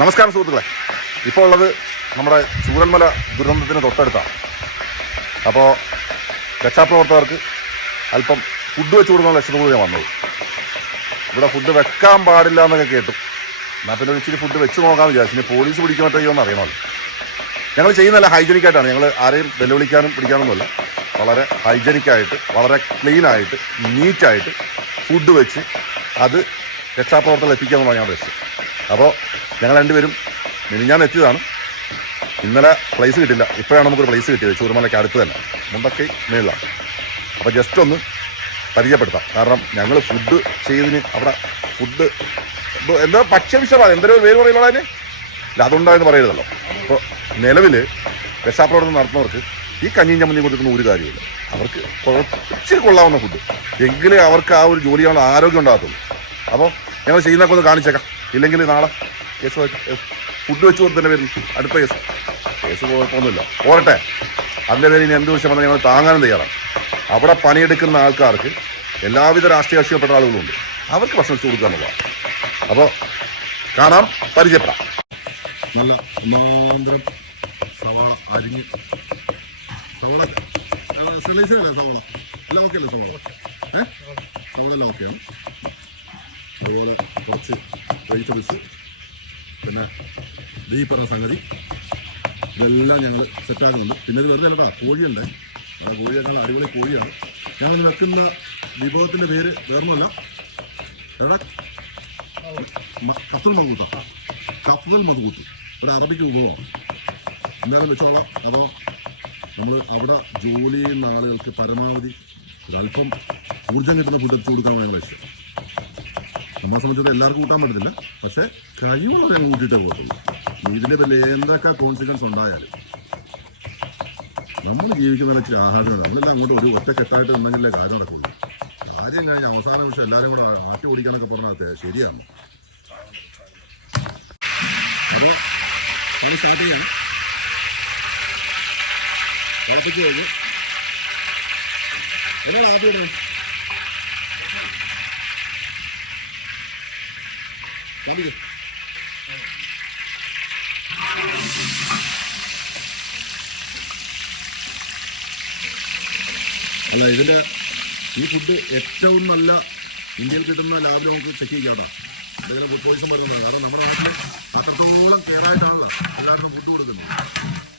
നമസ്കാരം സുഹൃത്തുക്കളെ. ഇപ്പോൾ ഉള്ളത് നമ്മുടെ ചൂരന്മല ദുരന്തത്തിന് തൊട്ടടുത്താണ്. അപ്പോൾ രക്ഷാപ്രവർത്തകർക്ക് അല്പം ഫുഡ് വെച്ച് കൊടുക്കുന്ന ലക്ഷ്യത്തോടെ ഞാൻ വന്നത്. ഇവിടെ ഫുഡ് വെക്കാൻ പാടില്ല എന്നൊക്കെ കേട്ടു. എന്നാൽ പിന്നെ ഒരു ഇച്ചിരി ഫുഡ് വെച്ച് നോക്കാമെന്ന് വിചാരിച്ചു. ഇനി പോലീസ് പിടിക്കാൻ പറ്റുമോ എന്ന് അറിയണമല്ലോ. ഞങ്ങൾ ചെയ്യുന്നതല്ല ഹൈജനിക് ആയിട്ടാണ്. ഞങ്ങൾ ആരെയും വെല്ലുവിളിക്കാനും പിടിക്കാനൊന്നുമല്ല. വളരെ ഹൈജനിക്കായിട്ട് വളരെ ക്ലീനായിട്ട് നീറ്റായിട്ട് ഫുഡ് വെച്ച് അത് രക്ഷാപ്രവർത്തനം എത്തിക്കാമെന്നാണ് ഞാൻ ഉദ്ദേശിച്ചത്. അപ്പോൾ ഞങ്ങൾ രണ്ടുപേരും മിനിഞ്ഞാന്ന് എത്തിയതാണ്. ഇന്നലെ പ്ലേസ് കിട്ടില്ല. ഇപ്പോഴാണ് നമുക്കൊരു പ്ലേസ് കിട്ടിയത്. ചൂരമലയ്ക്ക് അടുത്ത് തന്നെ. മുണ്ടക്കൈ മേളിലാണ്. അപ്പോൾ ജസ്റ്റ് ഒന്ന് പരിചയപ്പെടുത്താം. കാരണം ഞങ്ങൾ ഫുഡ് ചെയ്തിന് അവിടെ ഫുഡ് എന്താ പക്ഷ്യവിഷമാണ് എന്തൊരു പേര് പറയുള്ളൂ അതിന്? ഇല്ല അതുണ്ടായെന്ന് പറയരുതല്ലോ. അപ്പോൾ നിലവിൽ രക്ഷാപ്രവർത്തനം നടത്തുന്നവർക്ക് ഈ കഞ്ഞിയും ചമ്മന്തിയും കൊടുക്കുന്ന ഒരു കാര്യമില്ല അവർക്ക് കുറച്ച് കൊള്ളാവുന്ന ഫുഡ് എങ്കിലേ അവർക്ക് ആ ഒരു ജോലിയാണ് ആരോഗ്യം ഉണ്ടാകത്തുള്ളൂ. അപ്പോൾ ഞങ്ങൾ ചെയ്യുന്നതൊക്കെ ഒന്ന് കാണിച്ചേക്കാം. ഇല്ലെങ്കിൽ നാളെ കേസ് ഫുഡ് വെച്ച് കൊടുത്തതിന്റെ പേരിൽ അടുത്ത കേസ്. കേസ് കുഴപ്പമൊന്നുമില്ല. പോരട്ടെ. അതിന്റെ പേരിൽ ഇനി എന്ത് വിഷയം വന്നാൽ ഞങ്ങൾ താങ്ങാനും തയ്യാറാണ്. അവിടെ പണിയെടുക്കുന്ന ആൾക്കാർക്ക് എല്ലാവിധ രാഷ്ട്രീയ കക്ഷിയിൽപ്പെട്ട ആളുകളുണ്ട്. അവർക്ക് ഭക്ഷണം വെച്ച് കൊടുക്കുക എന്നുള്ളതാണ്. അപ്പോൾ കാണാം. പരിചയപ്പെടാം. നല്ല ഒന്നാന്തരം സവാള അരിഞ്ഞ് സവാള സ്ലൈസ് അല്ലേ സവാള? എല്ലാം ഓക്കെ അല്ലേ സവാള? ഏ? സവാള എല്ലാം ഓക്കെയാണ് അതുപോലെ കുറച്ച് വെജിറ്റബിൾസ് പിന്നെ ഈ പറഞ്ഞ സംഗതി. ഇതെല്ലാം ഞങ്ങൾ സെറ്റാക്കുന്നുണ്ട് പിന്നെ ഇത് വെറുതെ അല്ലടാ കോഴിയുണ്ട്. ആ കോഴി ഞങ്ങൾ അടിപൊളി കോഴിയാണ്. ഞങ്ങൾ വെക്കുന്ന വിഭവത്തിന്റെ പേര് വേറൊന്നുമല്ല. എടാ കഫുൽ മധുകൂത്ത. കഫുൽ മധുകൂത്ത്. ഒരു അറബിക്ക് വിഭവമാണ്. എന്തായാലും വെച്ചോളാം. അപ്പോൾ നമ്മൾ അവിടെ ജോലി ചെയ്യുന്ന ആളുകൾക്ക് പരമാവധി ഒരല്പം ഊർജം കിട്ടുന്ന ഫുഡ് എത്തിച്ചു കൊടുക്കാൻ ഞങ്ങൾ നമ്മളെ സംബന്ധിച്ചത് എല്ലാവർക്കും കൂട്ടാൻ പറ്റത്തില്ല. പക്ഷേ കഴിവുള്ള ഞങ്ങൾ കൂട്ടിയിട്ടേ പോകത്തുള്ളൂ. ഇതിന്റെ പേരിൽ എന്തൊക്കെ കോൺസിക്വൻസ് ഉണ്ടായാലും നമ്മൾ ജീവിക്കുന്ന ഇച്ചിരി ആഹാരം നമ്മളെല്ലാം അങ്ങോട്ട് ഒരു ഒറ്റ കെട്ടായിട്ട് ഉണ്ടെങ്കിലേ കാര്യം നടക്കുള്ളൂ. കാര്യം കഴിഞ്ഞ അവസാന പക്ഷേ എല്ലാവരും കൂടെ മാറ്റി ഓടിക്കാനൊക്കെ പറഞ്ഞാൽ ശരിയാണ്. അപ്പോൾ നമ്മൾ സ്റ്റാർട്ട് ചെയ്യണം. തിളപ്പിച്ച് കഴിഞ്ഞു. എന്നോട് ആദ്യം കാണിക്ക് അല്ല ഈ ഫുഡ് ഏറ്റവും നല്ല ഇന്ത്യയിൽ കിട്ടുന്ന ലാബ് നമുക്ക് ചെക്ക് ചെയ്യാം എന്തെങ്കിലും പോയിസൺ വരുന്നത് കാരണം നമ്മുടെ നാട്ടിൽ അത്രത്തോളം കെയറായിട്ടാണല്ലോ എല്ലാവർക്കും ഫുഡ് കൊടുക്കുന്നത്.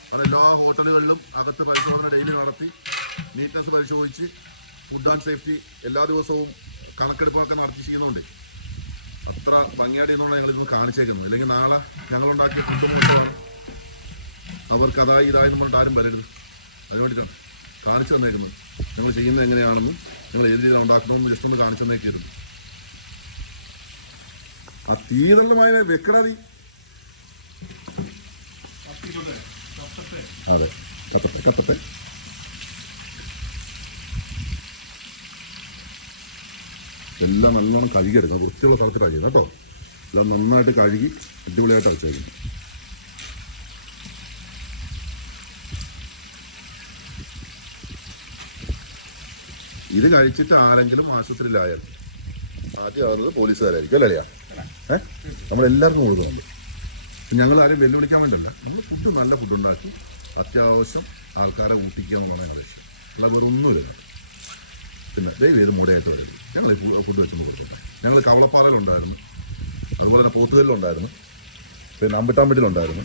അവിടെ എല്ലാ ഹോട്ടലുകളിലും അകത്ത് പരിശോധന ഡെയിലി നടത്തി നീറ്റ്നസ് പരിശോധിച്ച് ഫുഡ് ആൻഡ് സേഫ്റ്റി എല്ലാ ദിവസവും കണക്കെടുപ്പൊക്കെ നടത്തി ചെയ്യുന്നുണ്ട്. അത്ര ഭംഗിയാടി എന്നാണ് ഞങ്ങൾ ഇന്ന് കാണിച്ചേക്കുന്നത് ഇല്ലെങ്കിൽ നാളെ ഞങ്ങളുണ്ടാക്കിയ ഫുഡ് കൊണ്ടുപോകണം അവർക്ക് അതായി ഇതായി നമ്മൾ ആരും വരരുത്. അതിന് വേണ്ടിയിട്ടാണ് കാണിച്ചു തന്നേക്കുന്നത്. ഞങ്ങൾ ചെയ്യുന്നത് എങ്ങനെയാണെന്നും ഞങ്ങൾ ഏത് രീതിയിൽ ഉണ്ടാക്കണമെന്ന് ജസ്റ്റ് ഒന്ന് കാണിച്ചു തന്നേക്കായിരുന്നു ആ തീതള്ളമായ വെക്കണതി അതെ. കത്തട്ടെ കത്തട്ടെ. എല്ലാം നല്ലോണം കഴുകിയെടുക്കണം വൃത്തിയുള്ള സ്ഥലത്തിട്ടാണ് ചെയ്യുന്നത് കേട്ടോ. എല്ലാം നന്നായിട്ട് കഴുകി അടിപൊളിയായിട്ട് വെച്ചേക്കുന്നു ഇത് കഴിച്ചിട്ട് ആരെങ്കിലും ആശുപത്രിയിലായാൽ ആദ്യം ആവുന്നത് പോലീസുകാരായിരിക്കും അല്ലേ അളിയാ? ഏ? നമ്മളെല്ലാവർക്കും കൊടുക്കുന്നുണ്ട് ഞങ്ങൾ ആരെയും വെല്ലുവിളിക്കാൻ വേണ്ടിയല്ല നമ്മൾ ഫുഡ് നല്ല ഫുഡ് ഉണ്ടാക്കി. അത്യാവശ്യം ആൾക്കാരെ ഊട്ടിക്കുക ഞങ്ങളുടെ ലക്ഷ്യം. അല്ല വേറെ പിന്നെ ദയവ് ചെയ്ത് മൂടയായിട്ട് വരും. ഞങ്ങൾ ഫുഡ് വെച്ചു കൊടുക്കുന്നത് ഞങ്ങൾ കവളപ്പാറയിലുണ്ടായിരുന്നു. അതുപോലെ തന്നെ പോത്തുകല്ലുണ്ടായിരുന്നു പിന്നെ അമ്പിട്ടാമ്പിട്ടിലുണ്ടായിരുന്നു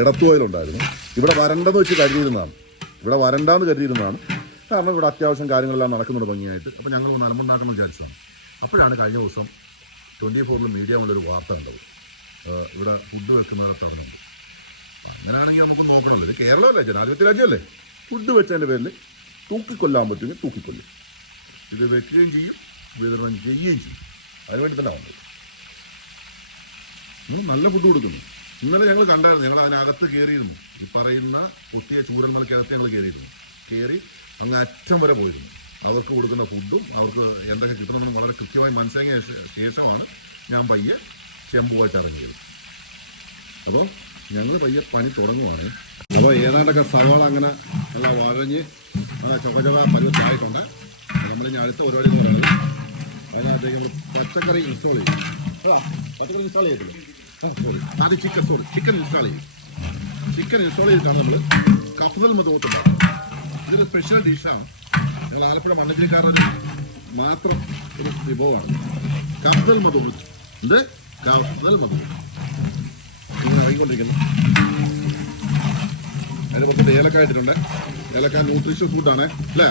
എടത്തുവയിലുണ്ടായിരുന്നു. ഇവിടെ വരണ്ടെന്ന് വെച്ച് കരുതിയിരുന്നതാണ്. ഇവിടെ വരണ്ടാന്ന് കരുതിയിരുന്നതാണ്. കാരണം ഇവിടെ അത്യാവശ്യം കാര്യങ്ങളെല്ലാം നടക്കുന്നത് ഭംഗിയായിട്ട്. അപ്പോൾ ഞങ്ങൾ ഒന്ന് അലമ്പുണ്ടാക്കണം വിചാരിച്ചതാണ്. അപ്പോഴാണ് കഴിഞ്ഞ ദിവസം ട്വന്റി ഫോറിൽ മീഡിയ ഒരു വാർത്ത കണ്ടത്. ഇവിടെ ഫുഡ് വെക്കുന്ന തടഞ്ഞു അങ്ങനെയാണെങ്കിൽ നമുക്ക് നോക്കണമല്ലോ. ഇത് കേരളമല്ലേ? ജനാധിപത്യ രാജ്യമല്ലേ? ഫുഡ് വെച്ചതിന്റെ പേരിൽ തൂക്കിക്കൊല്ലാൻ പറ്റുമെങ്കിൽ തൂക്കിക്കൊല്ലും. ഇത് വെക്കുകയും ചെയ്യും വിതരണം ചെയ്യുകയും ചെയ്യും. അതിനുവേണ്ടി തന്നെ വന്നത്. നല്ല ഫുഡ് കൊടുക്കുന്നു. ഇന്നലെ ഞങ്ങൾ കണ്ടായിരുന്നു ഞങ്ങൾ അതിനകത്ത് കയറിയിരുന്നു. ഈ പറയുന്ന പൊട്ടിയ ചൂരന്മലക്കകത്ത് ഞങ്ങൾ കയറിയിരുന്നു. കയറി അങ്ങ് അറ്റം വരെ പോയിരുന്നു. അവർക്ക് കൊടുക്കുന്ന ഫുഡും അവർക്ക് എന്തൊക്കെ കിട്ടണമെന്ന് വളരെ കൃത്യമായി മനസ്സിലാക്കിയ ശേഷമാണ് ഞാൻ പയ്യെ ചെമ്പുമായിട്ട് ഇറങ്ങിയത്. അപ്പോൾ ഞങ്ങൾ പയ്യെ പണി തുടങ്ങുവാണ്. അപ്പോൾ ഏതാണ്ടൊക്കെ സവാള അങ്ങനെ നല്ല വഴഞ്ഞ് നല്ല ചൊകചൊക പരുവത്തായിട്ടുണ്ട് നമ്മളിനി അടുത്ത പരിപാടി എന്ന് പറയുന്നത് അതിനകത്തേക്ക് നമ്മൾ പച്ചക്കറി ഇൻസ്റ്റാൾ ചെയ്യും. പച്ചക്കറി ഇൻസ്റ്റാൾ ചെയ്യത്തില്ല? സോറി അത് ചിക്കൻ സോറി ചിക്കൻ ഇൻസ്റ്റാൾ ചെയ്യും. ചിക്കൻ ഇൻസ്റ്റാൾ ചെയ്തിട്ടാണ് നമ്മൾ കഫ്നൽ മധുവത്തുണ്ട് ഇതൊരു സ്പെഷ്യൽ ഡിഷാണ് ഞങ്ങൾ ആലപ്പുഴ മണ്ണഞ്ചേരിക്കാരൊരു മാത്രം ഒരു വിഭവമാണ്. കഫ്നൽ മതവും എന്ത്? കഫ്നൽ മതവും ഇങ്ങനെ ആയിക്കൊണ്ടിരിക്കുന്നു അതിന് കുറച്ച് ഏലക്ക ഇട്ടിട്ടുണ്ട്. ഏലക്ക ഫുഡാണ് അല്ലേ?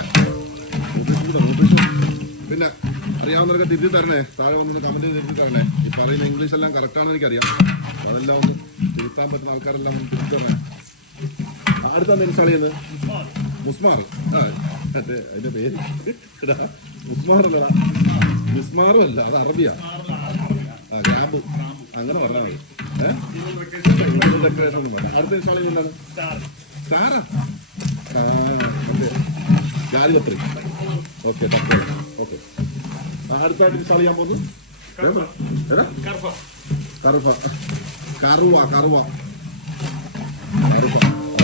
പിന്നെ അറിയാവുന്നവരൊക്കെ തിരുത്തി തരണേ. താഴെ വന്നൊന്ന് ചെയ്ത് തിരുത്തി തരണേ. ഈ പറയുന്ന ഇംഗ്ലീഷ് എല്ലാം കറക്റ്റാണെന്ന് എനിക്കറിയാം. അതെല്ലാം ഒന്ന് തിരുത്താൻ പറ്റുന്ന ആൾക്കാരെല്ലാം ഒന്ന് തിരുത്തി തരണേ. അടുത്ത ഇൻസ്റ്റാൾ ചെയ്യുന്നത് മുസ്മാർ. ആ മറ്റേ അതിന്റെ പേര് എടാ, മുസ്മാർ അല്ല മിസ്മാറും അല്ല അത് അറബിയാ. അങ്ങനെ പറഞ്ഞാൽ മതി. അടുത്ത ഇൻസ്റ്റാൾ ചെയ്യുന്നതാണ് സ്റ്റാറാ ജാതി കത്രി ഓക്കെ ഓക്കെ. അടുത്തായിട്ട് ഇൻസ്റ്റാൾ ചെയ്യാൻ പോകുന്നു? കറുവ. കറുവ. കറുവ. കറുവ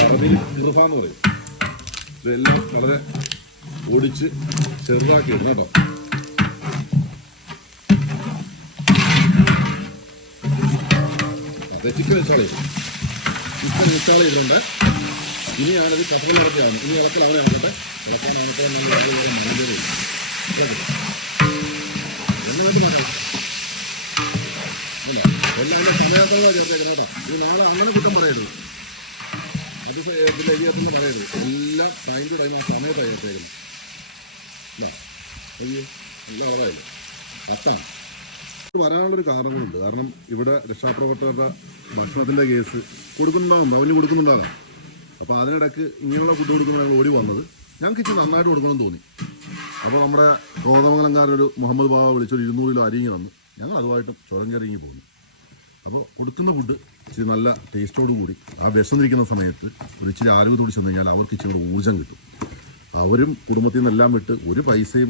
അറബിയിൽ കറുവ. എന്ന് പറയും. ഇതെല്ലാം വളരെ ഓടിച്ച് ചെറുതാക്കി ഇടും കേട്ടോ. അതെ ചിക്കൻ ഇൻസ്റ്റാൾ ചെയ്തു ചിക്കൻ ഇൻസ്റ്റാൾ ചെയ്തിട്ടുണ്ട് ഇനി ഞാനത് ഇറക്കിയാണ് ഇനി ഇളക്കൽ അവനെ ആകട്ടെ ടൈം വരാനുള്ളൊരു കാരണങ്ങളുണ്ട് കാരണം ഇവിടെ രക്ഷാപ്രവർത്തകരുടെ ഭക്ഷണത്തിന്റെ കേസ് കൊടുക്കുന്നുണ്ടാകും. അവന് കൊടുക്കുന്നുണ്ടാകാം അപ്പോൾ അതിനിടയ്ക്ക് ഇങ്ങനെയുള്ള ഫുഡ് കൊടുക്കുന്ന ഓടി വന്നത് ഞങ്ങൾക്ക് ഇച്ചിരി നന്നായിട്ട് കൊടുക്കണം തോന്നി. അപ്പോൾ നമ്മുടെ കോതമംഗലംകാരൊരു മുഹമ്മദ് ബാബ വിളിച്ചൊരു ഇരുന്നൂറ് കിലോ അരിഞ്ഞ് തന്നു. ഞങ്ങൾ അതുമായിട്ടും ചുരം പോന്നു. അപ്പോൾ കൊടുക്കുന്ന ഫുഡ് ഇച്ചിരി നല്ല ടേസ്റ്റോട് കൂടി. ആ വിശന്നിരിക്കുന്ന സമയത്ത് ഒരു ഇച്ചിരി ആരോഗ്യത്തോട് ചെന്ന് കഴിഞ്ഞാൽ അവർക്ക് ഇച്ചിരി ഊർജം കിട്ടും. അവരും കുടുംബത്തിൽ നിന്നെല്ലാം വിട്ട് ഒരു പൈസയും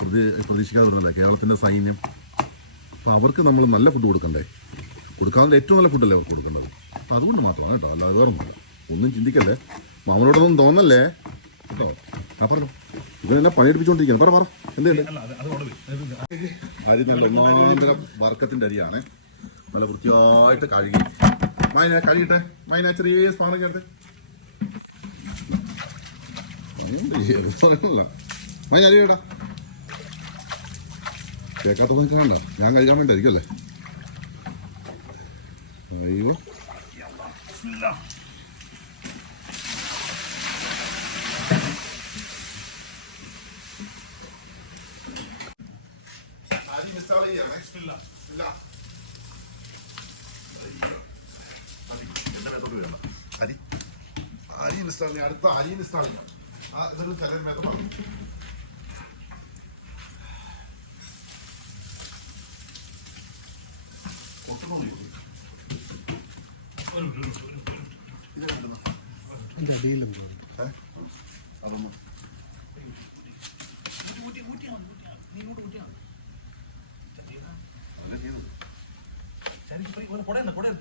പ്രതി പ്രതീക്ഷിക്കാതെ വരുന്നില്ല. കേരളത്തിന്റെ സൈന്യം. അപ്പോൾ അവർക്ക് നമ്മൾ നല്ല ഫുഡ് കൊടുക്കണ്ടേ? കൊടുക്കാവുന്ന ഏറ്റവും നല്ല ഫുഡല്ലേ അവർക്ക് കൊടുക്കേണ്ടത്? അതുകൊണ്ട് മാത്രമാണ് കേട്ടോ. അല്ലാതെ വേറെ ഒന്നും ചിന്തിക്കല്ലേ? മാമനോടൊന്നും തോന്നല്ലേ? കേട്ടോ ആ പറഞ്ഞു. ഇവൻ എന്നെ പണിയെടുപ്പിച്ചുകൊണ്ടിരിക്കുകയാണ് പറ പറ. എന്തുണ്ട് അരി നല്ല ഒന്നാന്തരം വർക്കത്തിന്റെ അരിയാണ്. നല്ല വൃത്തിയായിട്ട് കഴുകി. മൈന കഴുകിട്ടെ മൈന ചെറിയ സ്പാനം കേട്ടെ. മൈന അരി കേടാ കേൾക്കാത്തതൊന്നും കാണണ്ട ഞാൻ കഴിക്കാൻ വേണ്ടായിരിക്കും അല്ലേ? അയ്യോ. അരി അരി ഇൻസ്റ്റാൾ അടുത്ത അരി ഇൻസ്റ്റാൾ ചെയ്യാം ആ ഇതൊരു ചില മേഖല പറഞ്ഞു അതൊന്നും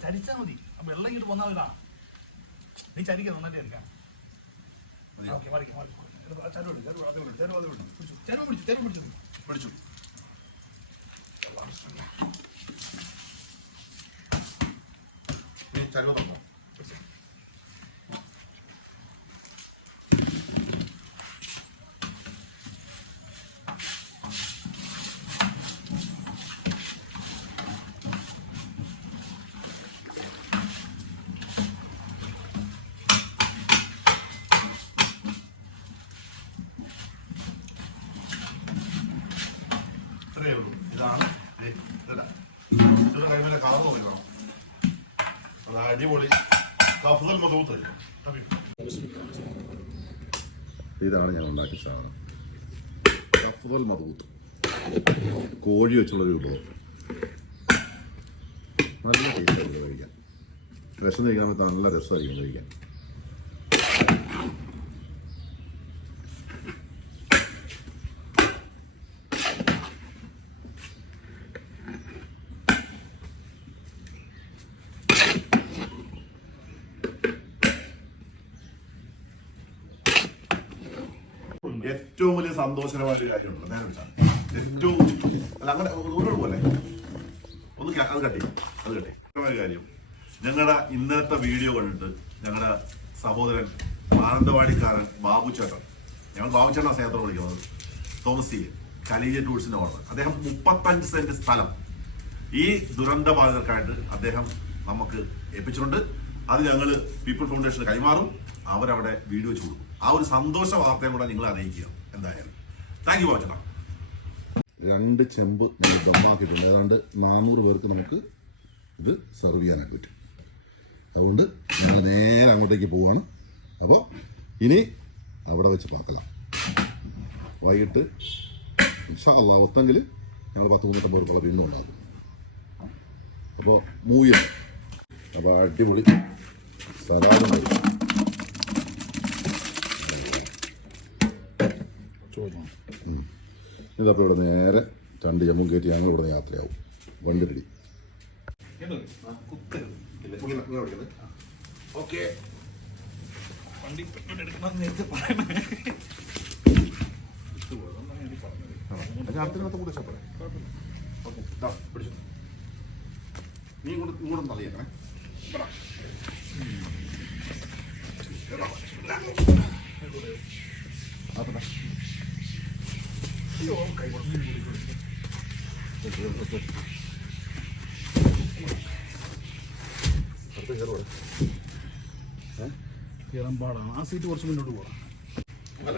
ചരിച്ചാ മതി. അപ്പൊ വെള്ളം ഇങ്ങോട്ട് വന്നാൽ ഇതാ. നീ ചരിക്ക നന്നായിട്ട് ചരിക്കാം. ചരുവ ചരുവ, വിട്, ചരുവ. പിടിച്ചു, ചരുവ് പിടിച്ചു പിടിച്ചു. ചരുവ് തുറന്നോ ഇത്രയേ ഉള്ളൂ ഇതാണ് ദേ, ഇതാ. ഇതൊരു കൈമേലെ നിൽക്കണം അത് അടിപൊളി കഫുതൽ മധൂത്ത് ഇതാണ് ഞാൻ ഉണ്ടാക്കിയ സാധനം. കഫുതൽ മധൂത്ത് കോഴി വെച്ചുള്ള ഒരു വിഭവം നല്ല ടേസ്റ്റ് കഴിക്കാൻ. പറ്റാൻ നല്ല രസമായിരിക്കും കഴിക്കാൻ. ഏറ്റവും വലിയ സന്തോഷകരമായ ഒരു കാര്യമുണ്ട് നേരെ വിളിച്ചാൽ ഏറ്റവും അല്ല അങ്ങനെ ഒരുപാട് പോലെ. ഒന്ന് അത് കട്ടി അത് കട്ടി കാര്യം ഞങ്ങളുടെ ഇന്നലത്തെ വീഡിയോ കണ്ടിട്ട് ഞങ്ങളുടെ സഹോദരൻ മാനന്തവാടിക്കാരൻ ബാബു ചേട്ടൻ ഞങ്ങൾ ബാബു ചേട്ടൻ സ്നേഹത്തോട് വിളിക്കുന്നത് തോമസി കലീജ ടൂൾസിന്റെ ഓർഡർ അദ്ദേഹം മുപ്പത്തഞ്ച് സെന്റ് സ്ഥലം ഈ ദുരന്ത ബാധിതർക്കായിട്ട് അദ്ദേഹം നമുക്ക് ഏൽപ്പിച്ചിട്ടുണ്ട്. അത് ഞങ്ങൾ പീപ്പിൾ ഫൗണ്ടേഷന് കൈമാറും. അവരവിടെ വീഡിയോ വെച്ച് കൊടുക്കും. ആ ഒരു സന്തോഷ വാർത്തയും കൂടെ നിങ്ങൾ അറിയിക്കുക എന്തായാലും. താങ്ക് യു രണ്ട് ചെമ്പ് നമ്മൾ ദമ്മാക്കിയിട്ടുണ്ട്. ഏതാണ്ട് നാനൂറ് പേർക്ക് നമുക്ക് ഇത് സെർവ് ചെയ്യാനായിട്ട് പറ്റും. അതുകൊണ്ട് ഞങ്ങൾ നേരെ അങ്ങോട്ടേക്ക് പോവുകയാണ് അപ്പോൾ ഇനി അവിടെ വെച്ച് പാക്കലാം വൈകിട്ട് ഇൻഷാ അള്ളാ ഒത്തെങ്കിൽ ഞങ്ങൾ പത്ത് മുന്നൂറ്റമ്പത് പേർക്കുള്ള വീണ്ടും ഉണ്ടാകും അപ്പോൾ മൂവിയാണ്. അപ്പോൾ അടിപൊളി വരും ഇതപ്പോൾ ഇവിടെ നേരെ രണ്ട് ജമ്മും കയറ്റി ഞങ്ങൾ ഇവിടെ യാത്രയാവും. വണ്ടി റെഡി. ഓക്കെ. വണ്ടി ഇങ്ങോട്ട് എടുക്കണം. നേരത്തെ പറയണേ. അടുത്തിനകത്ത് കൂടെ ഇഷ്ടപ്പെടാം ഓക്കെ പിടിച്ചു. നീ ഇങ്ങോട്ട് ഇങ്ങോട്ടും തള്ളിയേക്കണേ. അതെടാ. അയ്യോ, കൈ കൊടുത്തു. Okay, okay. അടുത്ത് കയറ് ഇവിടെ. കയറാൻ പാടാണ് ആ സീറ്റ് കുറച്ച് മുന്നോട്ട് പോകാം. അല്ല,